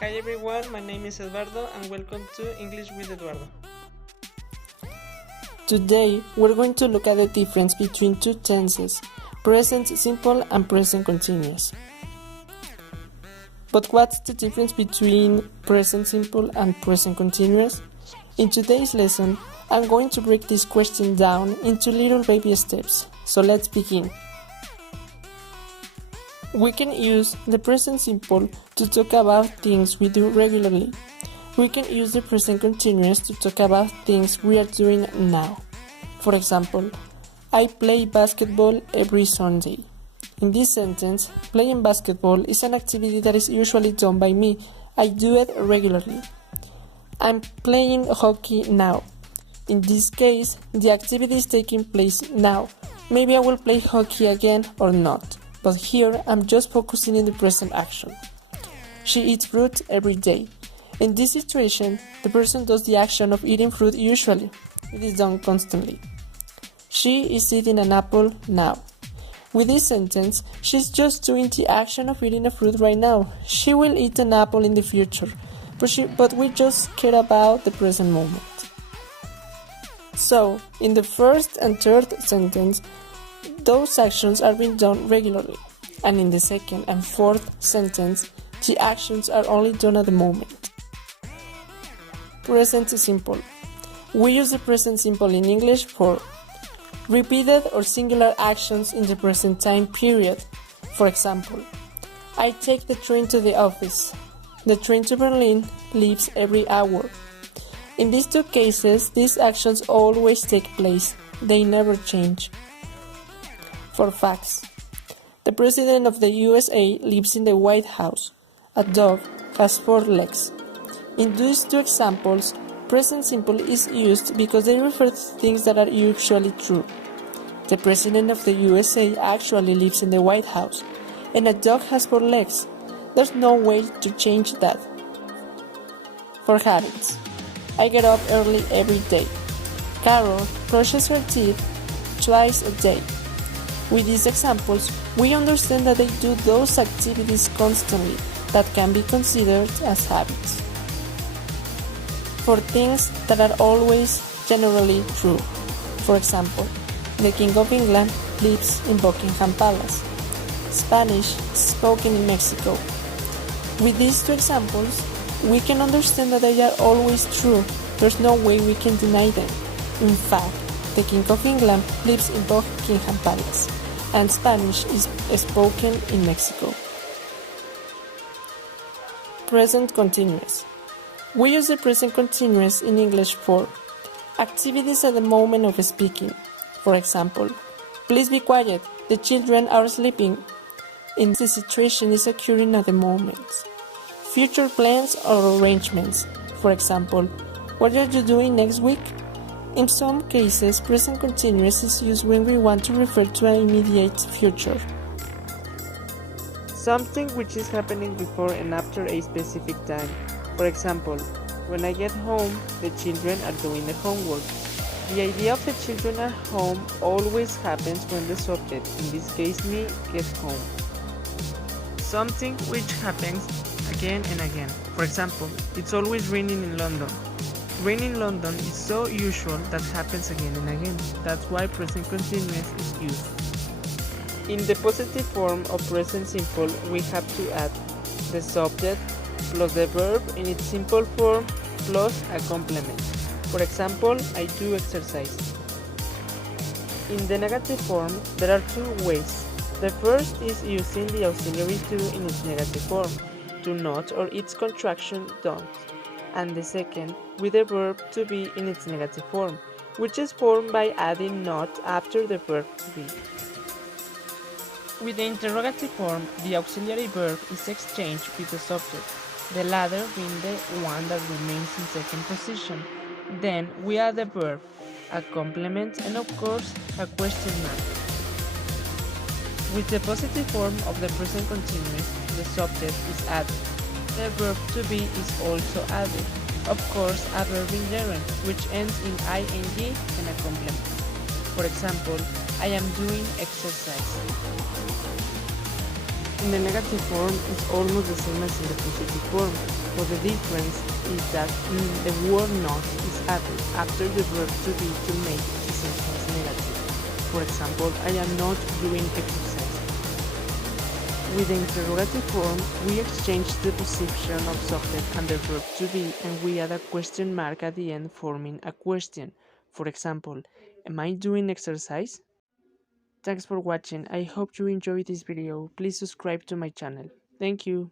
Hi everyone, my name is Eduardo and welcome to English with Eduardo. Today, we're going to look at the difference between two tenses, present simple and present continuous. But what's the difference between present simple and present continuous? In today's lesson, I'm going to break this question down into little baby steps. So let's begin. We can use the present simple to talk about things we do regularly. We can use the present continuous to talk about things we are doing now. For example, I play basketball every Sunday. In this sentence, playing basketball is an activity that is usually done by me. I do it regularly. I'm playing hockey now. In this case, the activity is taking place now. Maybe I will play hockey again or not. But here, I'm just focusing on the present action. She eats fruit every day. In this situation, the person does the action of eating fruit usually. It is done constantly. She is eating an apple now. With this sentence, she's just doing the action of eating a fruit right now. She will eat an apple in the future, but we just care about the present moment. So, in the first and third sentence, those actions are being done regularly, and in the second and fourth sentence, the actions are only done at the moment. Present simple. We use the present simple in English for repeated or singular actions in the present time period. For example, I take the train to the office. The train to Berlin leaves every hour. In these two cases, these actions always take place. They never change. For facts, the President of the USA lives in the White House. A dog has 4 legs. In these two examples, present simple is used because they refer to things that are usually true. The President of the USA actually lives in the White House, and a dog has 4 legs. There's no way to change that. For habits, I get up early every day. Carol brushes her teeth twice a day. With these examples, we understand that they do those activities constantly that can be considered as habits. For things that are always generally true. For example, the King of England lives in Buckingham Palace. Spanish is spoken in Mexico. With these two examples, we can understand that they are always true. There's no way we can deny them. In fact, the King of England lives in Buckingham Palace, and Spanish is spoken in Mexico. Present continuous. We use the present continuous in English for activities at the moment of speaking. For example, please be quiet, the children are sleeping. In the situation is occurring at the moment. Future plans or arrangements. For example, what are you doing next week? In some cases, present continuous is used when we want to refer to an immediate future. Something which is happening before and after a specific time. For example, when I get home, the children are doing the homework. The idea of the children at home always happens when the subject, in this case me, gets home. Something which happens again and again. For example, it's always raining in London. Rain in London is so usual that happens again and again. That's why present continuous is used. In the positive form of present simple, we have to add the subject plus the verb in its simple form plus a complement. For example, I do exercise. In the negative form, there are 2 ways. The first is using the auxiliary to in its negative form, to not or its contraction don't. And the second, with the verb to be in its negative form, which is formed by adding not after the verb to be. With the interrogative form, the auxiliary verb is exchanged with the subject, the latter being the one that remains in second position. Then we add the verb, a complement, and of course, a question mark. With the positive form of the present continuous, the subject is added. The verb to be is also added. Of course, a verb in gerund, which ends in ing and a complement. For example, I am doing exercise. In the negative form, it's almost the same as in the positive form, but the difference is that the word not is added after the verb to be to make the sentence negative. For example, I am not doing exercise. With the interrogative form, we exchange the position of subject and the verb to be, and we add a question mark at the end forming a question. For example, am I doing exercise? Thanks for watching. I hope you enjoyed this video. Please subscribe to my channel. Thank you.